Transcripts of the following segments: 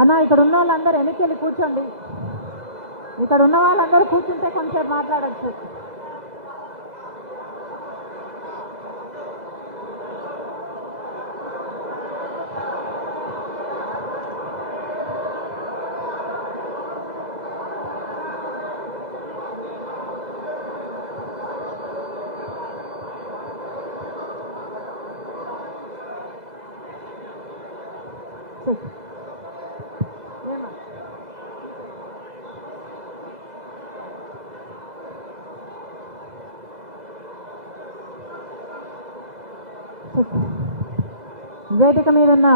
అన్న ఇక్కడ ఉన్న వాళ్ళందరూ వెనక్కి వెళ్ళి కూర్చోండి. ఇక్కడ ఉన్న వాళ్ళందరూ కూర్చుంటే కొంచెం మాట్లాడచ్చు ఏమా వేదిక మీద ఉన్న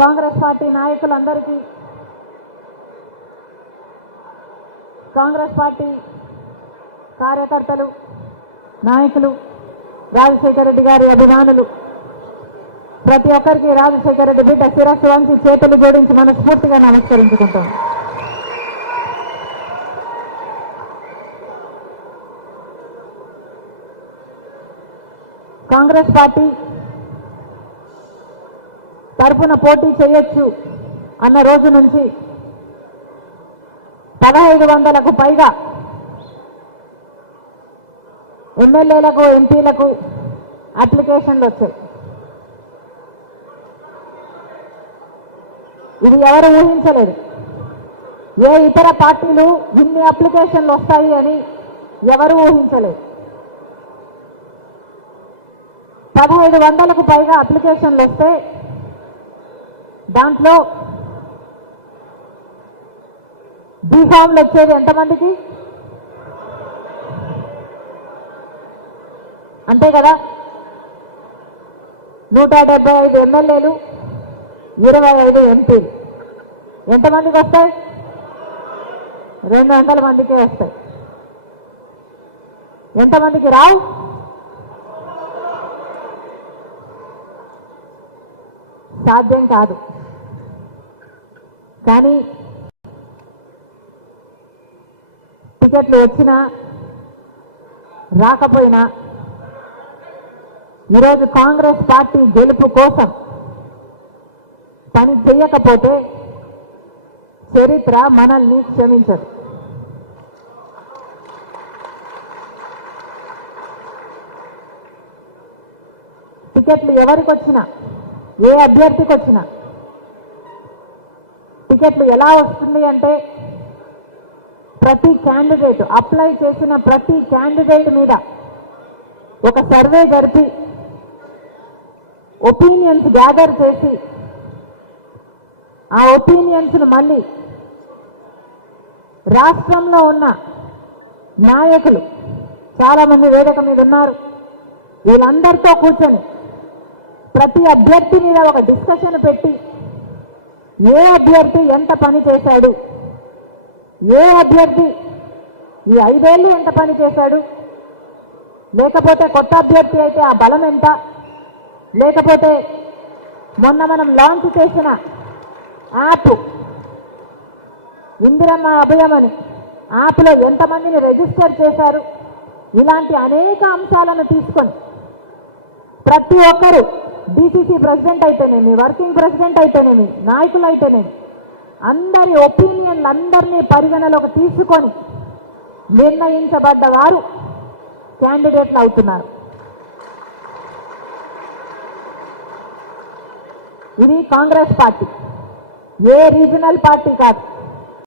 కాంగ్రెస్ పార్టీ నాయకులందరికీ కాంగ్రెస్ పార్టీ కార్యకర్తలు నాయకులు రాజశేఖర రెడ్డి గారి అభిమానులు ప్రతి ఒక్కరికి రాజశేఖర రెడ్డి బిడ్డ శిరస్సు వంచి చేతులు జోడించి మనస్ఫూర్తిగా నమస్కరించుకుంటాం కాంగ్రెస్ పార్టీ తరపున పోటీ చేయొచ్చు అన్న రోజు నుంచి పదహైదు వందలకు పైగా ఎమ్మెల్యేలకు ఎంపీలకు అప్లికేషన్లు వచ్చాయి. ఇది ఎవరు ఊహించలేదు. ఏ ఇతర పార్టీలు ఇన్ని అప్లికేషన్లు వస్తాయి అని ఎవరు ఊహించలేదు. పదహైదు వందలకు పైగా అప్లికేషన్లు వస్తే దాంట్లో బీఫామ్లు వచ్చేది ఎంతమందికి? అంతే కదా? నూట డెబ్బై ఐదు ఎమ్మెల్యేలు ఇరవై ఐదు ఎంపీలు ఎంతమందికి వస్తాయి? రెండు వందల మందికే వస్తాయి. ఎంతమందికి రావు? సాధ్యం కాదు. కానీ టికెట్లు వచ్చినా రాకపోయినా ఈరోజు కాంగ్రెస్ పార్టీ గెలుపు కోసం పని చెయ్యకపోతే చరిత్ర మనల్ని క్షమించదు. టికెట్లు ఎవరికి వచ్చినా ఏ అభ్యర్థికి వచ్చినా. టికెట్లు ఎలా వస్తుంది అంటే ప్రతి క్యాండిడేట్ అప్లై చేసిన ప్రతి క్యాండిడేట్ మీద ఒక సర్వే జరిపి ఒపీనియన్స్ గ్యాదర్ చేసి ఆ ఒపీనియన్స్ను మళ్ళీ రాష్ట్రంలో ఉన్న నాయకులు చాలా మంది వేదిక మీద ఉన్నారు. వీళ్ళందరితో కూర్చొని ప్రతి అభ్యర్థి మీద ఒక డిస్కషన్ పెట్టి ఏ అభ్యర్థి ఎంత పని చేశాడు? ఏ అభ్యర్థి ఈ ఐదేళ్ళు ఎంత పని చేశాడు? లేకపోతే కొత్త అభ్యర్థి అయితే ఆ బలం ఎంత? లేకపోతే మొన్న మనం లాంచ్ చేసిన యాప్ ఇందిరమ్మ అభయం అని యాప్లో ఎంతమందిని రిజిస్టర్ చేశారు? ఇలాంటి అనేక అంశాలను తీసుకొని ప్రతి ఒక్కరూ డిసిసి ప్రెసిడెంట్ అయితేనేమి వర్కింగ్ ప్రెసిడెంట్ అయితేనేమి నాయకులు అయితేనేమి అందరి ఒపీనియన్లు అందరినీ పరిగణలోకి తీసుకొని నిర్ణయించబడ్డ వారు క్యాండిడేట్లు అవుతున్నారు. ఇది కాంగ్రెస్ పార్టీ. ఏ రీజనల్ పార్టీ కాదు.